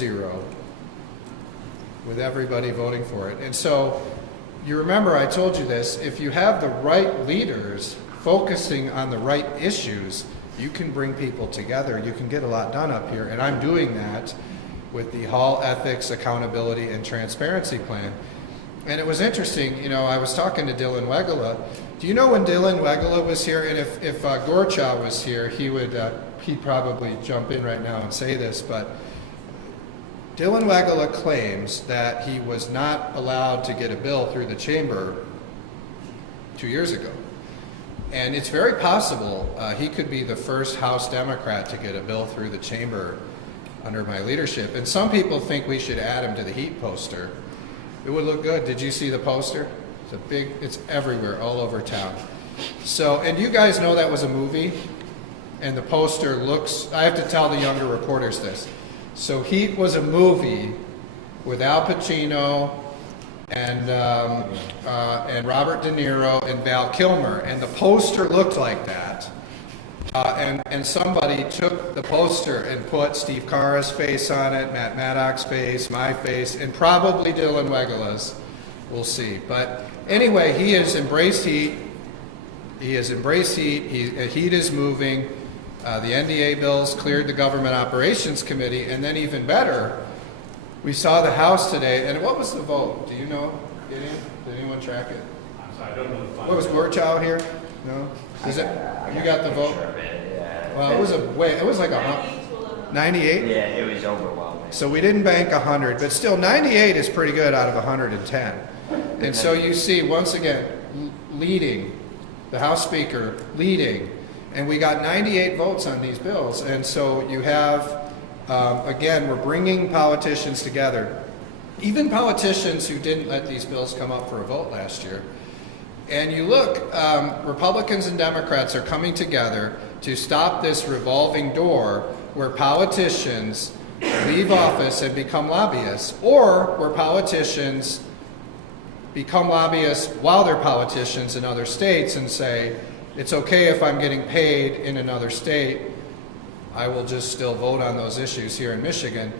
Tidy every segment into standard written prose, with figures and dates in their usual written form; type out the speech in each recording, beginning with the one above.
0 with everybody voting for it. And so you remember I told you this, if you have the right leaders focusing on the right issues, you can bring people together. You can get a lot done up here. And I'm doing that with the Hall Ethics, Accountability, and Transparency Plan. And it was interesting, you know, I was talking to Dylan Wegela. Do you know when Dylan Wegela was here, and if Gorcha was here, he'd probably jump in right now and say this, but Dylan Wegela claims that he was not allowed to get a bill through the chamber 2 years ago. And it's very possible he could be the first House Democrat to get a bill through the chamber under my leadership. And some people think we should add him to the heat poster. It would look good. Did you see the poster? It's everywhere, all over town. So, and you guys know that was a movie, and the poster looks, I have to tell the younger reporters this. So Heat was a movie with Al Pacino and Robert De Niro and Val Kilmer, and the poster looked like that. And somebody took the poster and put Steve Carra's face on it, Matt Maddox's face, my face, and probably Dylan Wegela's. We'll see. But anyway, he has embraced Heat. He has embraced Heat. Heat is moving. The NDA bills cleared the Government Operations Committee, and then even better, we saw the House today. And what was the vote? Do you know? Did anyone track it? I'm sorry, I don't know the final. What was Gorchow here? No. Is it? You got the vote? Well, it was like 98. Yeah, it was overwhelming. So we didn't bank 100, but still 98 is pretty good out of 110. And so you see, once again, leading, the House Speaker leading, and we got 98 votes on these bills. And so you have, again, we're bringing politicians together, even politicians who didn't let these bills come up for a vote last year. And you look, Republicans and Democrats are coming together to stop this revolving door where politicians leave office and become lobbyists, or where politicians become lobbyists while they're politicians in other states and say, it's okay if I'm getting paid in another state, I will just still vote on those issues here in Michigan.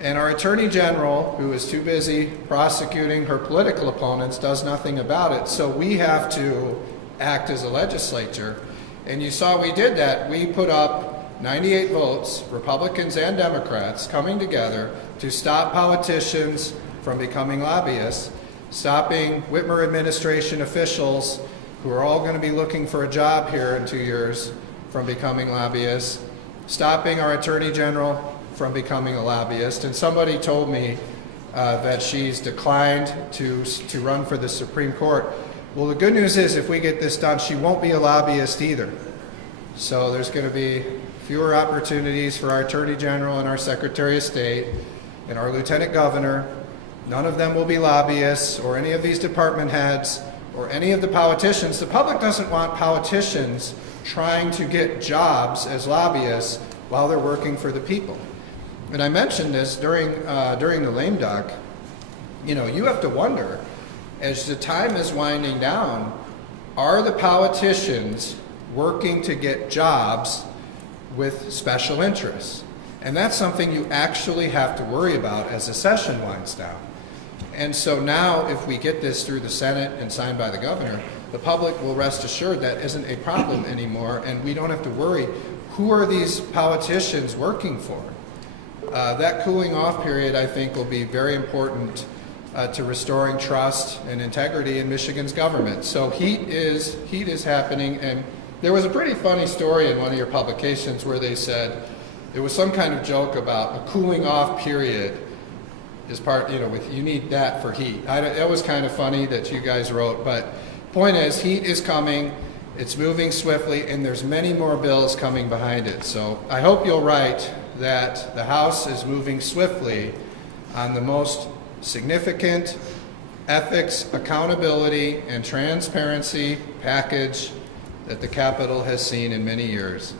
And our Attorney General, who is too busy prosecuting her political opponents, does nothing about it. So we have to act as a legislature. And you saw we did that. We put up 98 votes, Republicans and Democrats, coming together to stop politicians from becoming lobbyists, stopping Whitmer administration officials who are all going to be looking for a job here in 2 years from becoming lobbyists, stopping our Attorney General from becoming a lobbyist. And somebody told me that she's declined to run for the Supreme Court. Well, the good news is if we get this done, she won't be a lobbyist either. So there's going to be fewer opportunities for our Attorney General and our Secretary of State and our Lieutenant Governor. None of them will be lobbyists or any of these department heads or any of the politicians. The public doesn't want politicians trying to get jobs as lobbyists while they're working for the people. And I mentioned this during the lame duck. You know, you have to wonder, as the time is winding down, are the politicians working to get jobs with special interests? And that's something you actually have to worry about as the session winds down. And so now, if we get this through the Senate and signed by the governor, the public will rest assured that isn't a problem anymore, and we don't have to worry, who are these politicians working for? That cooling off period, I think, will be very important to restoring trust and integrity in Michigan's government. So heat is happening, and there was a pretty funny story in one of your publications where they said there was some kind of joke about a cooling off period is part, you know, you need that for heat. It was kind of funny that you guys wrote, but point is, heat is coming, it's moving swiftly, and there's many more bills coming behind it. So I hope you'll write that the House is moving swiftly on the most significant ethics, accountability, and transparency package that the Capitol has seen in many years.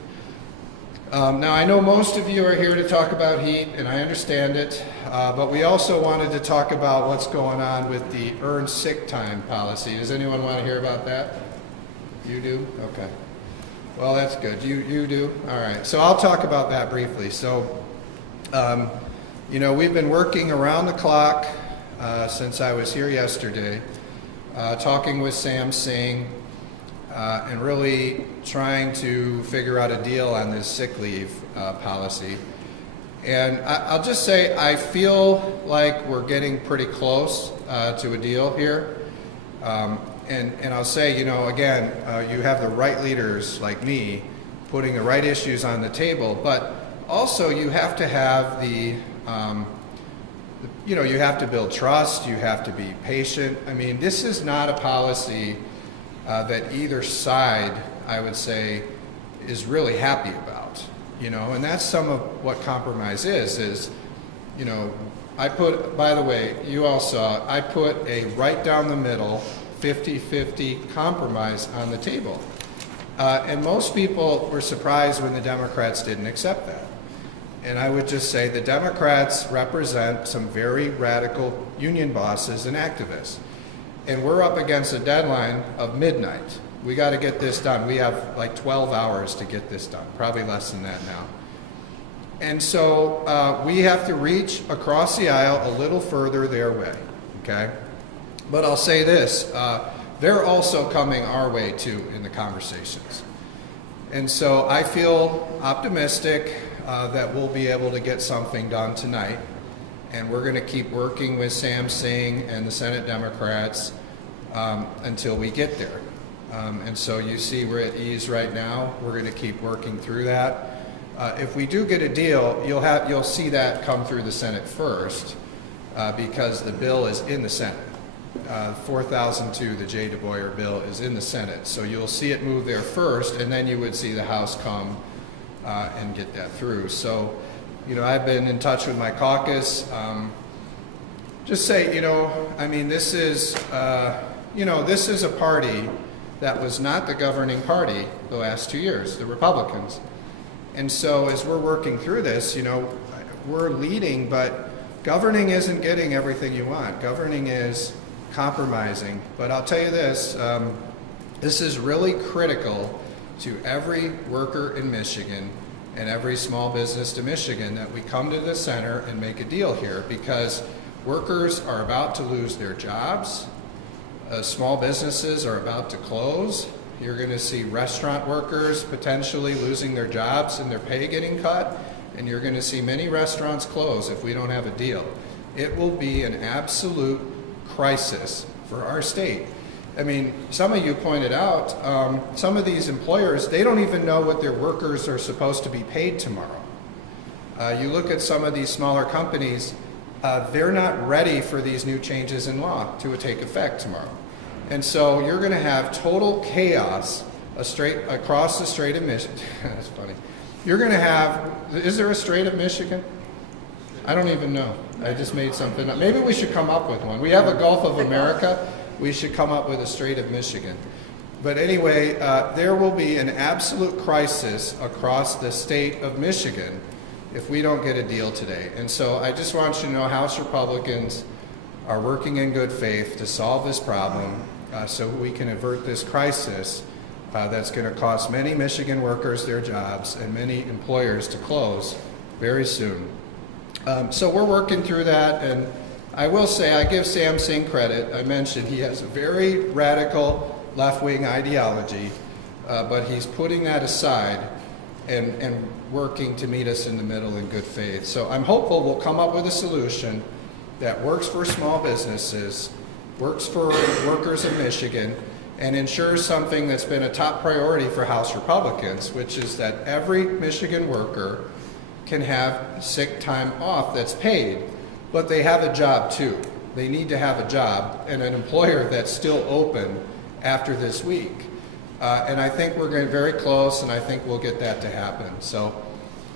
Now, I know most of you are here to talk about heat, and I understand it, but we also wanted to talk about what's going on with the earned sick time policy. Does anyone want to hear about that? You do? Okay. Well, that's good. You do? All right. So I'll talk about that briefly. So You know, we've been working around the clock since I was here yesterday, talking with Sam Singh and really trying to figure out a deal on this sick leave policy. And I'll just say I feel like we're getting pretty close to a deal here. And I'll say, you know, again, you have the right leaders like me putting the right issues on the table, but also you have to have you know, you have to build trust, you have to be patient. I mean, this is not a policy that either side, I would say, is really happy about, you know, and that's some of what compromise is, you know, I put, by the way, you all saw, I put a right down the middle 50-50 compromise on the table. And most people were surprised when the Democrats didn't accept that. And I would just say the Democrats represent some very radical union bosses and activists. And we're up against a deadline of midnight. We got to get this done. We have like 12 hours to get this done, probably less than that now. And so we have to reach across the aisle a little further their way, okay? But I'll say this, they're also coming our way too in the conversations. And so I feel optimistic that we'll be able to get something done tonight. And we're going to keep working with Sam Singh and the Senate Democrats until we get there. And so you see we're at ease right now. We're going to keep working through that. If we do get a deal, you'll see that come through the Senate first because the bill is in the Senate. 4002, the Jay DeBoyer bill, is in the Senate. So you'll see it move there first, and then you would see the House come and get that through. So, you know, I've been in touch with my caucus. Just say, you know, I mean, this is, you know, this is a party that was not the governing party the last 2 years, the Republicans. And so as we're working through this, you know, we're leading, but governing isn't getting everything you want. Governing is compromising. But I'll tell you this, this is really critical to every worker in Michigan and every small business to Michigan that we come to the center and make a deal here, because workers are about to lose their jobs. Small businesses are about to close. You're going to see restaurant workers potentially losing their jobs and their pay getting cut, and you're going to see many restaurants close if we don't have a deal. It will be an absolute crisis for our state. I mean, some of you pointed out, some of these employers, they don't even know what their workers are supposed to be paid tomorrow. You look at some of these smaller companies, they're not ready for these new changes in law to take effect tomorrow. And so you're going to have total chaos across the Strait of Michigan. That's funny. You're going to have, is there a Strait of Michigan? I don't even know. I just made something up. Maybe we should come up with one. We have a Gulf of America. We should come up with a Strait of Michigan. But anyway, there will be an absolute crisis across the state of Michigan if we don't get a deal today. And so I just want you to know House Republicans are working in good faith to solve this problem so we can avert this crisis that's going to cost many Michigan workers their jobs and many employers to close very soon. So we're working through that, and I will say I give Sam Singh credit. I mentioned he has a very radical left-wing ideology, but he's putting that aside and working to meet us in the middle in good faith. So I'm hopeful we'll come up with a solution that works for small businesses, works for workers in Michigan, and ensures something that's been a top priority for House Republicans, which is that every Michigan worker can have sick time off that's paid, but they have a job too. They need to have a job and an employer that's still open after this week. And I think we're getting very close, and I think we'll get that to happen. So,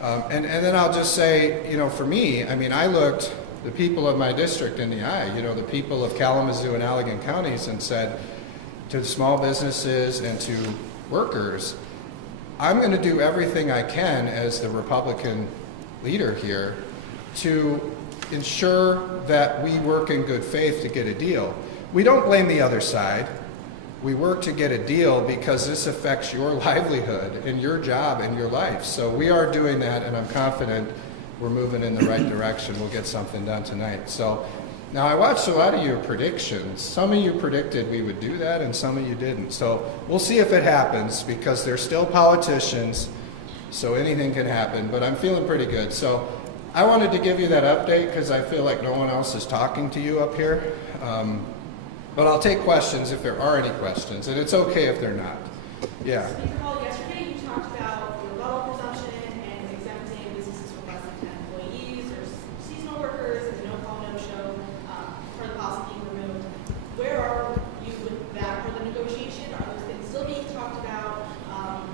and then I'll just say, you know, for me, I mean, I looked the people of my district in the eye, you know, the people of Kalamazoo and Allegan counties, and said to the small businesses and to workers, I'm going to do everything I can as the Republican leader here to ensure that we work in good faith to get a deal. We don't blame the other side. We work to get a deal because this affects your livelihood and your job and your life. So we are doing that, and I'm confident we're moving in the right direction. We'll get something done tonight. So now I watched a lot of your predictions. Some of you predicted we would do that and some of you didn't. So we'll see if it happens because they're still politicians, so anything can happen, but I'm feeling pretty good. So I wanted to give you that update because I feel like no one else is talking to you up here. But I'll take questions if there are any questions, and it's okay if they're not. Yeah. Speaker Hall, yesterday you talked about the level presumption and exempting businesses with less than 10 employees or seasonal workers and the no-call, no-show for the policy being removed. Where are you with that for the negotiation? Are those things still being talked about?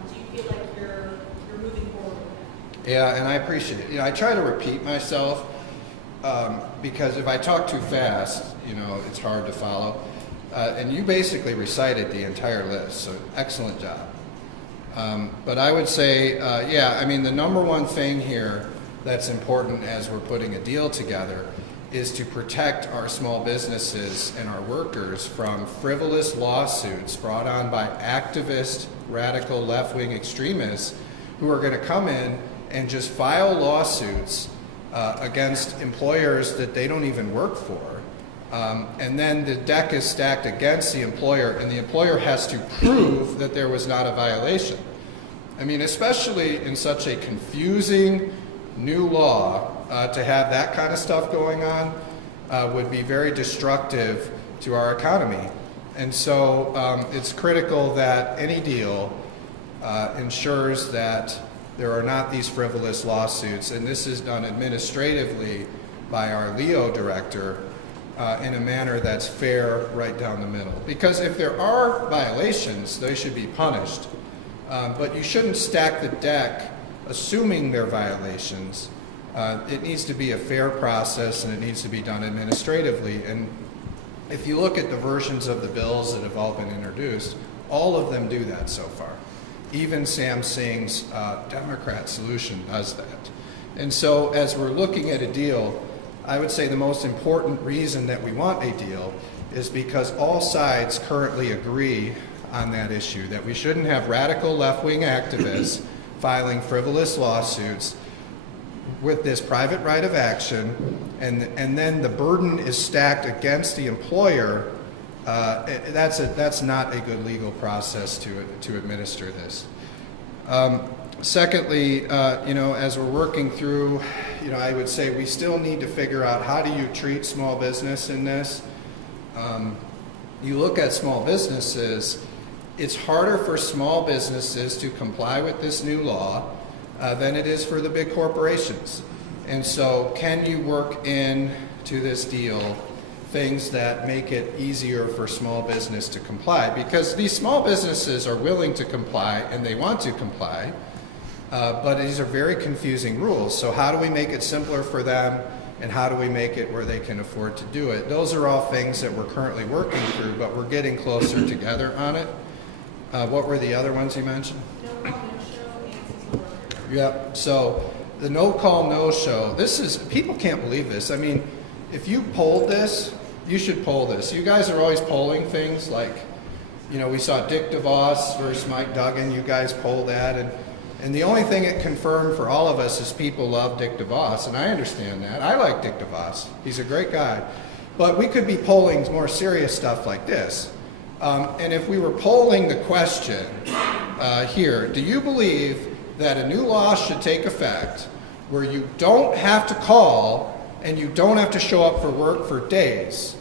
Do you feel like you're moving forward with that? Yeah, and I appreciate it. You know, I try to repeat myself because if I talk too fast, you know, it's hard to follow. And you basically recited the entire list, so excellent job. But I would say, yeah, I mean, the number one thing here that's important as we're putting a deal together is to protect our small businesses and our workers from frivolous lawsuits brought on by activist, radical, left-wing extremists who are going to come in and just file lawsuits against employers that they don't even work for. And then the deck is stacked against the employer, and the employer has to prove that there was not a violation. I mean, especially in such a confusing new law, to have that kind of stuff going on would be very destructive to our economy. And so it's critical that any deal ensures that there are not these frivolous lawsuits, and this is done administratively by our Leo director in a manner that's fair right down the middle. Because if there are violations, they should be punished. But you shouldn't stack the deck assuming they're violations. It needs to be a fair process and it needs to be done administratively. And if you look at the versions of the bills that have all been introduced, all of them do that so far. Even Sam Singh's Democrat solution does that. And so as we're looking at a deal, I would say the most important reason that we want a deal is because all sides currently agree on that issue, that we shouldn't have radical left-wing activists filing frivolous lawsuits with this private right of action, and then the burden is stacked against the employer. That's not a good legal process to administer this. Secondly, you know, as we're working through, you know, I would say we still need to figure out how do you treat small business in this. You look at small businesses, it's harder for small businesses to comply with this new law than it is for the big corporations. And so can you work into this deal things that make it easier for small business to comply? Because these small businesses are willing to comply and they want to comply. But these are very confusing rules. So how do we make it simpler for them, and how do we make it where they can afford to do it? Those are all things that we're currently working through, but we're getting closer together on it. What were the other ones you mentioned? No call, no show, and seasonal workers. Yep. So the no call, no show. This is, people can't believe this. I mean, if you polled this, you should poll this. You guys are always polling things like, you know, we saw Dick DeVos versus Mike Duggan. You guys polled that, and the only thing it confirmed for all of us is people love Dick DeVos, and I understand that. I like Dick DeVos. He's a great guy. But we could be polling more serious stuff like this. And if we were polling the question here, do you believe that a new law should take effect where you don't have to call and you don't have to show up for work for days,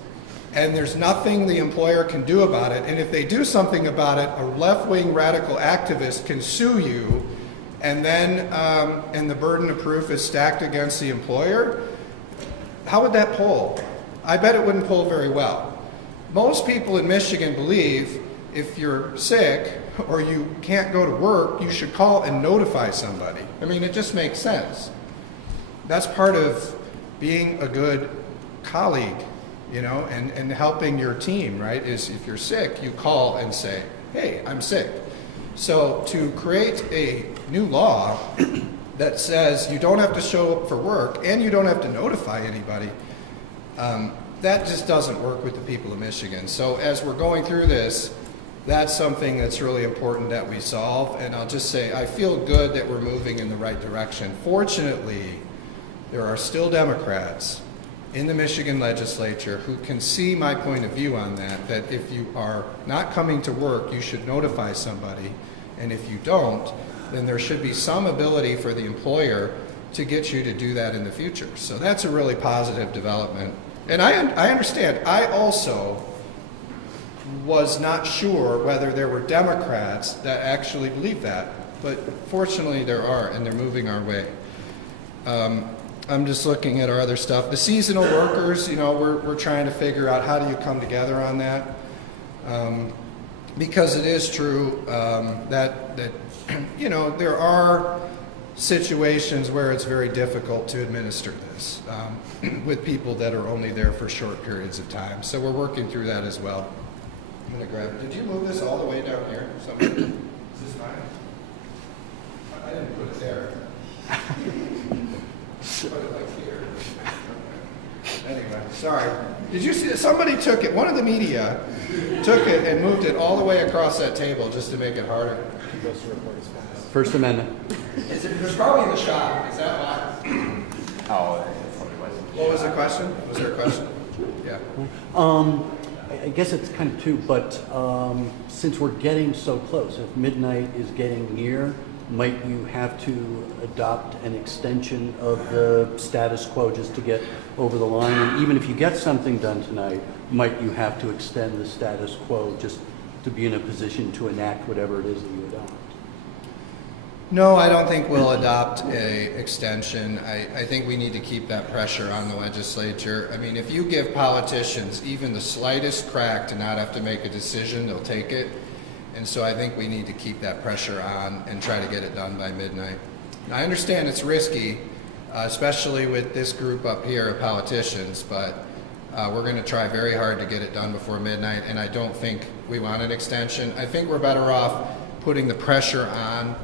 and there's nothing the employer can do about it, and if they do something about it, a left-wing radical activist can sue you, and then and the burden of proof is stacked against the employer? How would that poll? I bet it wouldn't poll very well. Most people in Michigan believe if you're sick or you can't go to work, you should call and notify somebody. I mean, it just makes sense. That's part of being a good colleague, you know, and helping your team, right? Is if you're sick, you call and say, hey, I'm sick. So to create a new law that says you don't have to show up for work and you don't have to notify anybody, that just doesn't work with the people of Michigan. So as we're going through this, that's something that's really important that we solve. And I'll just say, I feel good that we're moving in the right direction. Fortunately, there are still Democrats in the Michigan legislature who can see my point of view on that, that if you are not coming to work, you should notify somebody, and if you don't, then there should be some ability for the employer to get you to do that in the future. So that's a really positive development. And I understand, I also was not sure whether there were Democrats that actually believe that, but fortunately there are, and they're moving our way. I'm just looking at our other stuff. The seasonal workers, you know, we're trying to figure out how do you come together on that. Because it is true that you know, there are situations where it's very difficult to administer this with people that are only there for short periods of time. So we're working through that as well. I'm gonna grab, did you move this all the way down here? Somebody, is this mine? I didn't put it there. Put it like here. Anyway, sorry. Did you see, somebody took it, one of the media took it and moved it all the way across that table just to make it harder. First Amendment. It was probably in the shop, is that why? Oh, that's probably why. What was the question? Was there a question? Yeah. I guess it's kind of two, but since we're getting so close, if midnight is getting near, might you have to adopt an extension of the status quo just to get over the line? And even if you get something done tonight, might you have to extend the status quo just to be in a position to enact whatever it is that you adopt? No, I don't think we'll adopt a extension. I think we need to keep that pressure on the legislature. I mean, if you give politicians even the slightest crack to not have to make a decision, they'll take it. And so I think we need to keep that pressure on and try to get it done by midnight. Now, I understand it's risky, especially with this group up here of politicians, but we're going to try very hard to get it done before midnight, and I don't think we want an extension. I think we're better off putting the pressure on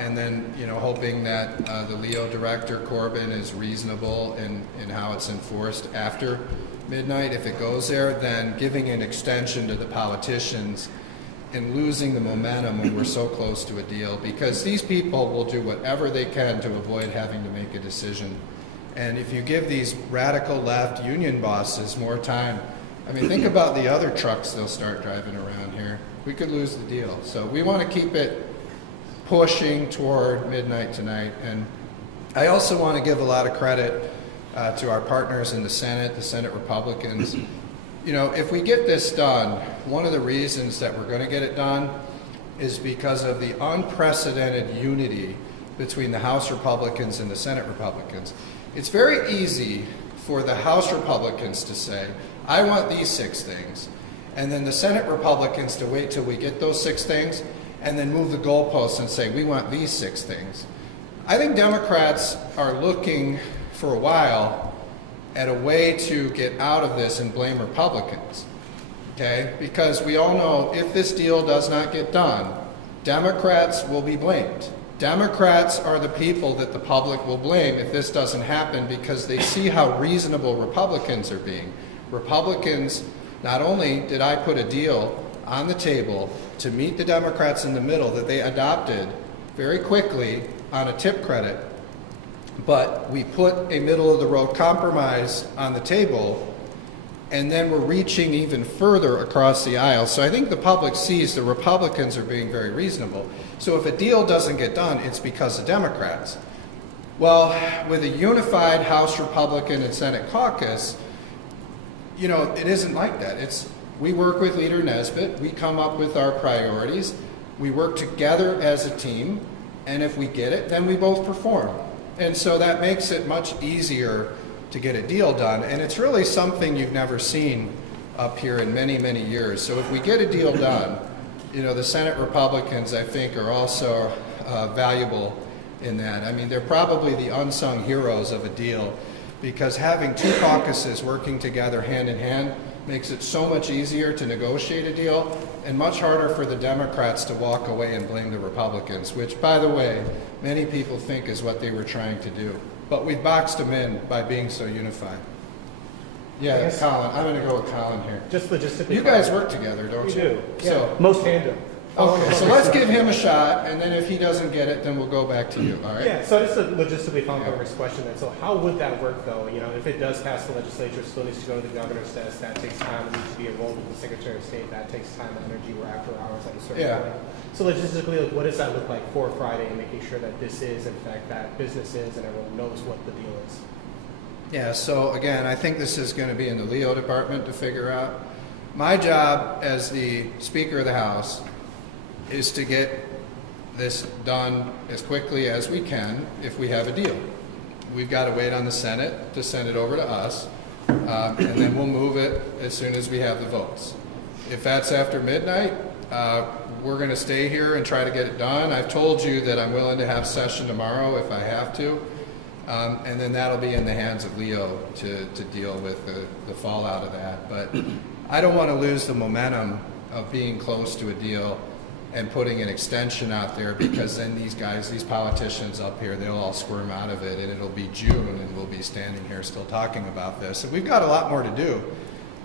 and then, you know, hoping that the Leo director, Corbin, is reasonable in how it's enforced after midnight. If it goes there, then giving an extension to the politicians and losing the momentum when we're so close to a deal, because these people will do whatever they can to avoid having to make a decision. And if you give these radical left union bosses more time, I mean, think about the other trucks they'll start driving around here. We could lose the deal. So we want to keep it pushing toward midnight tonight. And I also want to give a lot of credit to our partners in the Senate Republicans. You know, if we get this done, one of the reasons that we're going to get it done is because of the unprecedented unity between the House Republicans and the Senate Republicans. It's very easy for the House Republicans to say, I want these 6 things, and then the Senate Republicans to wait till we get those 6 things and then move the goalposts and say, we want these 6 things. I think Democrats are looking for a while at a way to get out of this and blame Republicans, okay? Because we all know if this deal does not get done, Democrats will be blamed. Democrats are the people that the public will blame if this doesn't happen, because they see how reasonable Republicans are being. Republicans, not only did I put a deal on the table to meet the Democrats in the middle that they adopted very quickly on a tip credit, but we put a middle-of-the-road compromise on the table, and then we're reaching even further across the aisle. So I think the public sees the Republicans are being very reasonable. So if a deal doesn't get done, it's because of Democrats. Well, with a unified House Republican and Senate caucus, you know, it isn't like that. We work with Leader Nesbitt, we come up with our priorities, we work together as a team, and if we get it, then we both perform. And so that makes it much easier to get a deal done. And it's really something you've never seen up here in many, many years. So if we get a deal done, you know, the Senate Republicans, I think, are also valuable in that. I mean, they're probably the unsung heroes of a deal, because having 2 caucuses working together hand in hand makes it so much easier to negotiate a deal and much harder for the Democrats to walk away and blame the Republicans, which, by the way, many people think is what they were trying to do. But we boxed them in by being so unified. Yeah, Colin. I'm going to go with Colin here. Just logistically. You guys work together, don't We you? do. So, Yeah. Most tandem. Okay, so let's give him a shot, and then if he doesn't get it, then we'll go back to you, all right? Yeah, so just a logistically following over question then. So how would that work though? You know, if it does pass the legislature, it still needs to go to the governor's desk, that takes time, it needs to be enrolled with the Secretary of State, that takes time, energy, we're after hours at a certain Yeah. point. So logistically, like, what does that look like for Friday and making sure that this is in fact that business is and everyone knows what the deal is? Yeah, so again, I think this is gonna be in the Leo department to figure out. My job as the Speaker of the House is to get this done as quickly as we can if we have a deal. We've got to wait on the Senate to send it over to us, and then we'll move it as soon as we have the votes. If that's after midnight, we're going to stay here and try to get it done. I've told you that I'm willing to have session tomorrow if I have to, and then that'll be in the hands of Leo to deal with the fallout of that. But I don't want to lose the momentum of being close to a deal and putting an extension out there, because then these guys, these politicians up here, they'll all squirm out of it, and it'll be June and we'll be standing here still talking about this. And we've got a lot more to do.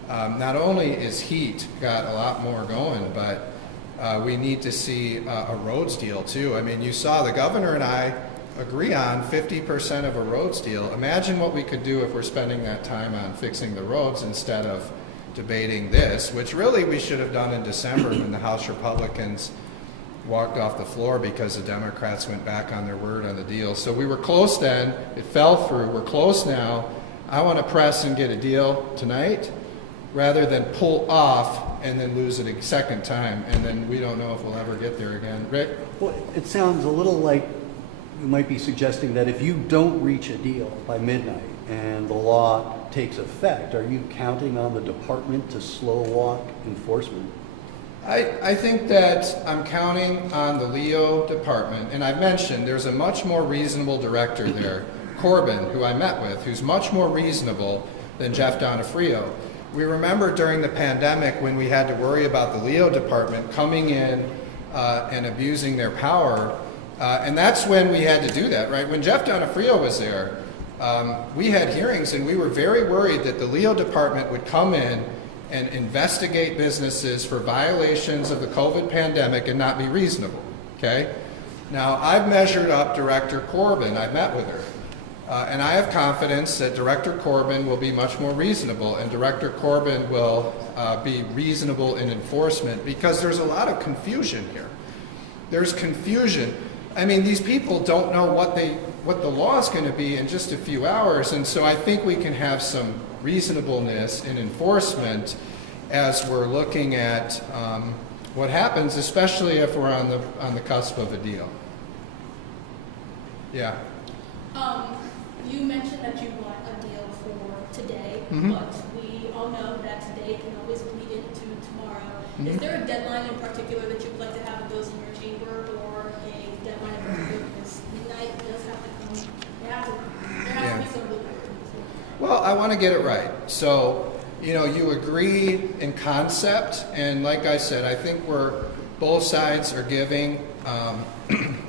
Not only is heat got a lot more going, but we need to see a roads deal too. I mean, you saw the governor and I agree on 50% of a roads deal. Imagine what we could do if we're spending that time on fixing the roads instead of debating this, which really we should have done in December when the House Republicans walked off the floor because the Democrats went back on their word on the deal. So we were close then, it fell through, we're close now. I want to press and get a deal tonight rather than pull off and then lose it a second time, and then we don't know if we'll ever get there again. Rick? Well, it sounds a little like you might be suggesting that if you don't reach a deal by midnight and the law takes effect, are you counting on the department to slow walk enforcement? I think that I'm counting on the Leo department, and I've mentioned there's a much more reasonable director there, Corbin, who I met with, who's much more reasonable than Jeff Donofrio. We remember during the pandemic when we had to worry about the Leo department coming in and abusing their power, and that's when we had to do that, right? When Jeff Donofrio was there, we had hearings and we were very worried that the Leo department would come in and investigate businesses for violations of the COVID pandemic and not be reasonable, okay? Now, I've measured up Director Corbin, I've met with her, and I have confidence that Director Corbin will be much more reasonable, and Director Corbin will be reasonable in enforcement, because there's a lot of confusion here. There's confusion. I mean, these people don't know what the law is going to be in just a few hours, and so I think we can have some reasonableness in enforcement as we're looking at what happens, especially if we're on the cusp of a deal. Yeah. You mentioned that you want a deal for today, Mhm. but we all know that today can always bleed into tomorrow. Mhm. Is there a deadline in particular that you'd like to have those in your chamber, or a deadline in particular? Because midnight does have to come. There has to be some movement. Well, I want to get it right. So, you agree in concept, and like I said, I think both sides are giving,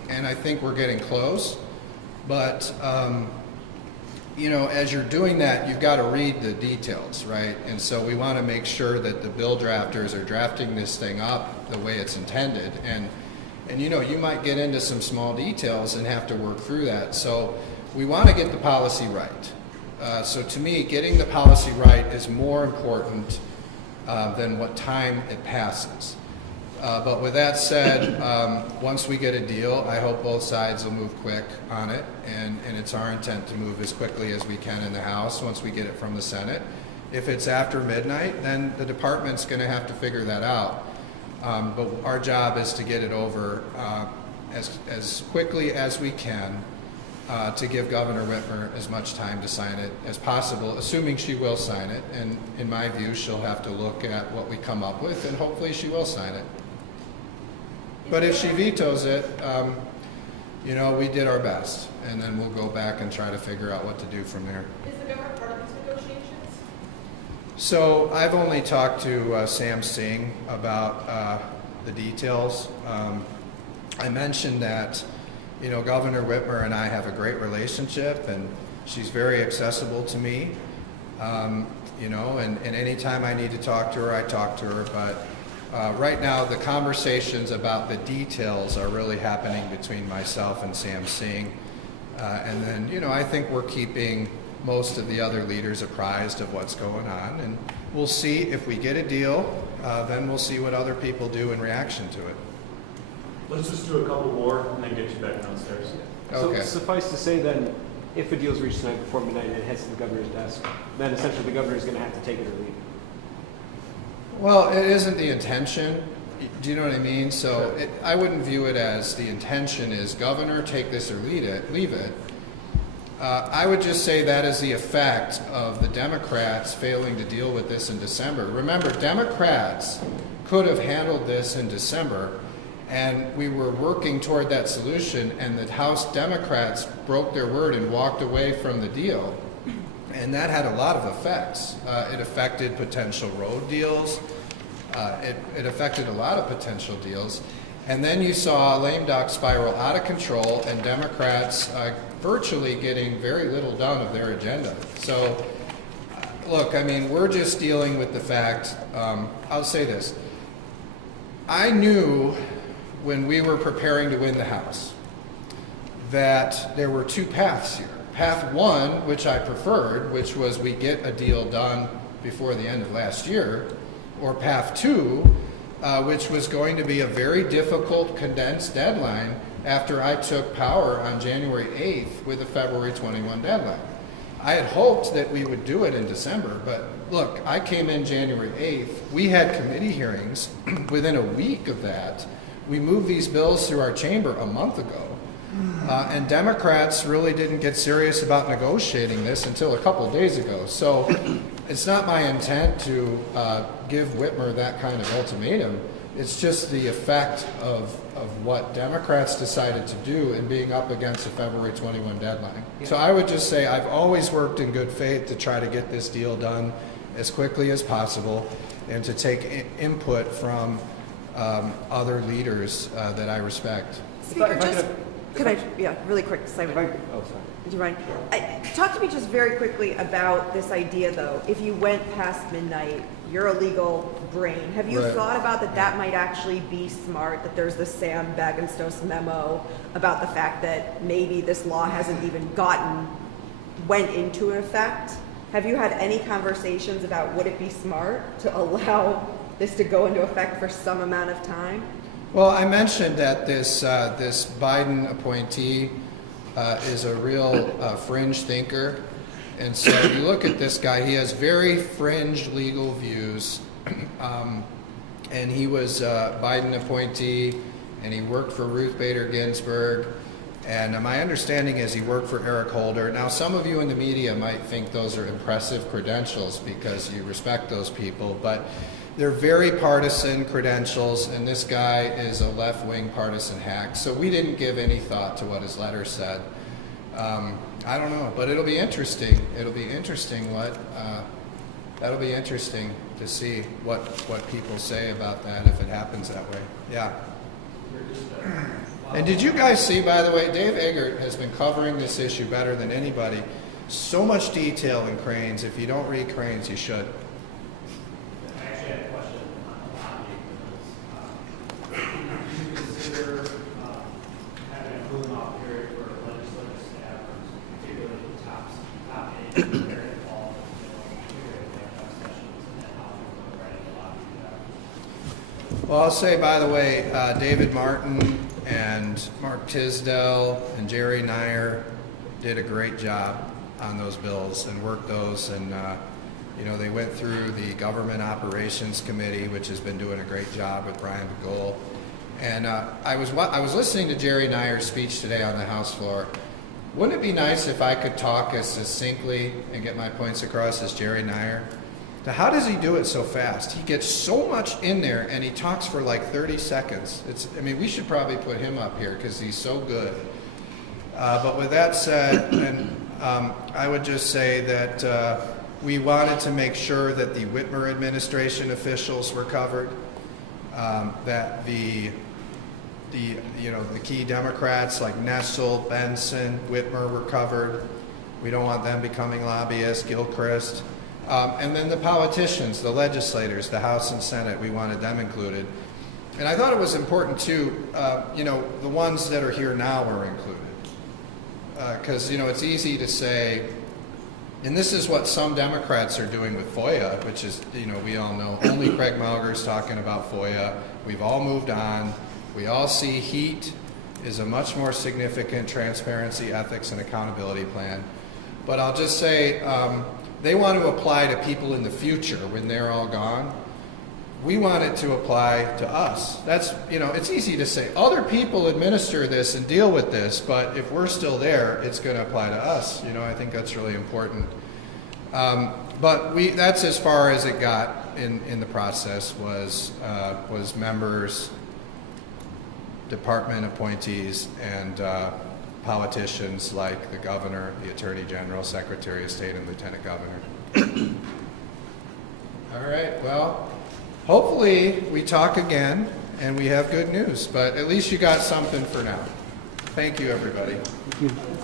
and I think we're getting close. But, as you're doing that, you've got to read the details, right? And so we want to make sure that the bill drafters are drafting this thing up the way it's intended. And you might get into some small details and have to work through that. So we want to get the policy right. So to me, getting the policy right is more important than what time it passes. But with that said, once we get a deal, I hope both sides will move quick on it, and it's our intent to move as quickly as we can in the House once we get it from the Senate. If it's after midnight, then the department's going to have to figure that out. But our job is to get it over as quickly as we can to give Governor Whitmer as much time to sign it as possible, assuming she will sign it. And in my view, she'll have to look at what we come up with, and hopefully she will sign it. But if she vetoes it, we did our best, and then we'll go back and try to figure out what to do from there. Is the governor part of these negotiations? So I've only talked to Sam Singh about the details. I mentioned that, Governor Whitmer and I have a great relationship, and she's very accessible to me. And anytime I need to talk to her, I talk to her. But Right now, the conversations about the details are really happening between myself and Sam Singh. And then, you know, I think we're keeping most of the other leaders apprised of what's going on. And we'll see if we get a deal, then we'll see what other people do in reaction to it. Let's just do a couple more and then get you back downstairs. Okay. So suffice to say then, if a deal is reached tonight before midnight and it heads to the governor's desk, then essentially the governor is going to have to take it or leave it. Well, it isn't the intention. Do you know what I mean? So I wouldn't view it as the intention is governor, take this or leave it. I would just say that is the effect of the Democrats failing to deal with this in December. Remember, Democrats could have handled this in December, and we were working toward that solution, and the House Democrats broke their word and walked away from the deal. And that had a lot of effects. It affected potential road deals. It affected a lot of potential deals. And then you saw a lame duck spiral out of control and Democrats virtually getting very little done of their agenda. So, look, I mean, we're just dealing with the fact, I'll say this. I knew when we were preparing to win the House that there were two paths here. Path one, which I preferred, which was we get a deal done before the end of last year, or path two, which was going to be a very difficult condensed deadline after I took power on January 8th with a February 21 deadline. I had hoped that we would do it in December, but look, I came in January 8th. We had committee hearings within a week of that. We moved these bills through our chamber a month ago. And Democrats really didn't get serious about negotiating this until a couple of days ago. So it's not my intent to give Whitmer that kind of ultimatum. It's just the effect of what Democrats decided to do in being up against a February 21 deadline. So I would just say I've always worked in good faith to try to get this deal done as quickly as possible and to take input from other leaders that I respect. Speaker, really quick, Simon. Oh, sorry. Do you mind? Talk to me just very quickly about this idea, though. If you went past midnight, you're a legal brain. Have you Right. thought about that might actually be smart, that there's the Sam Bagenstos memo about the fact that maybe this law hasn't even went into effect? Have you had any conversations about would it be smart to allow this to go into effect for some amount of time? Well, I mentioned that this Biden appointee is a real fringe thinker. And so if you look at this guy, he has very fringe legal views. And he was a Biden appointee, and he worked for Ruth Bader Ginsburg. And my understanding is he worked for Eric Holder. Now, some of you in the media might think those are impressive credentials because you respect those people, but they're very partisan credentials, and this guy is a left-wing partisan hack. So we didn't give any thought to what his letter said. I don't know, but it'll be interesting. It'll be interesting that'll be interesting to see what people say about that if it happens that way. Yeah. And did you guys see, by the way, Dave Eggert has been covering this issue better than anybody. So much detail in Cranes. If you don't read Cranes, you should. I actually had a question on the lobby. Do you consider having a cooling off period for legislative staff, particularly the top eight, very involved, particularly in the sessions, and then how we're writing the lobby? Well, I'll say, by the way, David Martin and Mark Tisdale and Jerry Nyer did a great job on those bills and worked those. And, they went through the Government Operations Committee, which has been doing a great job with Brian Begole. And I was listening to Jerry Nyer's speech today on the House floor. Wouldn't it be nice if I could talk as succinctly and get my points across as Jerry Nyer? How does he do it so fast? He gets so much in there and he talks for like 30 seconds. We should probably put him up here because he's so good. But with that said, I would just say that we wanted to make sure that the Whitmer administration officials were covered, that the key Democrats like Nessel, Benson, Whitmer were covered. We don't want them becoming lobbyists, Gilchrist. And then the politicians, the legislators, the House and Senate, we wanted them included. And I thought it was important too, the ones that are here now are included. Because, it's easy to say, and this is what some Democrats are doing with FOIA, which is, we all know, only Craig Mauger's talking about FOIA. We've all moved on. We all see HEAT is a much more significant transparency, ethics, and accountability plan. But I'll just say, they want to apply to people in the future when they're all gone. We want it to apply to us. That's, it's easy to say, other people administer this and deal with this, but if we're still there, it's going to apply to us. I think that's really important. But that's as far as it got in the process was members, department appointees, and politicians like the governor, the attorney general, secretary of state, and lieutenant governor. All right, well, hopefully we talk again and we have good news, but at least you got something for now. Thank you, everybody. Thank you.